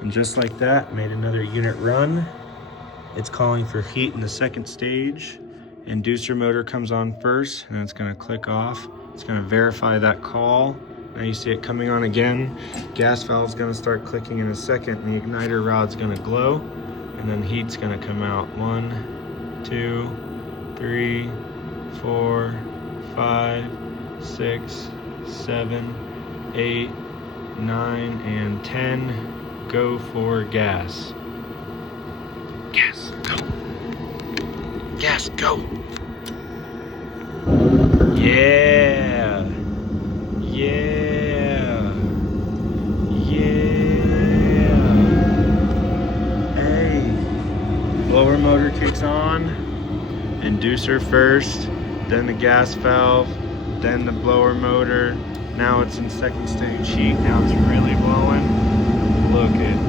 And just like that, made another unit run. It's calling for heat in the second stage. Inducer motor comes on first, and it's gonna click off. It's gonna verify that call. Now you see it coming on again. Gas valve's gonna start clicking in a second, and the igniter rod's gonna glow, and then heat's gonna come out. 1, 2, 3, 4, 5, 6, 7, 8, 9, and 10. Go for gas. Gas, go. Gas, go. Yeah. Yeah. Yeah. Hey. Blower motor kicks on. Inducer first, then the gas valve, then the blower motor. Now it's in second stage heat. Now it's really blowing. Look at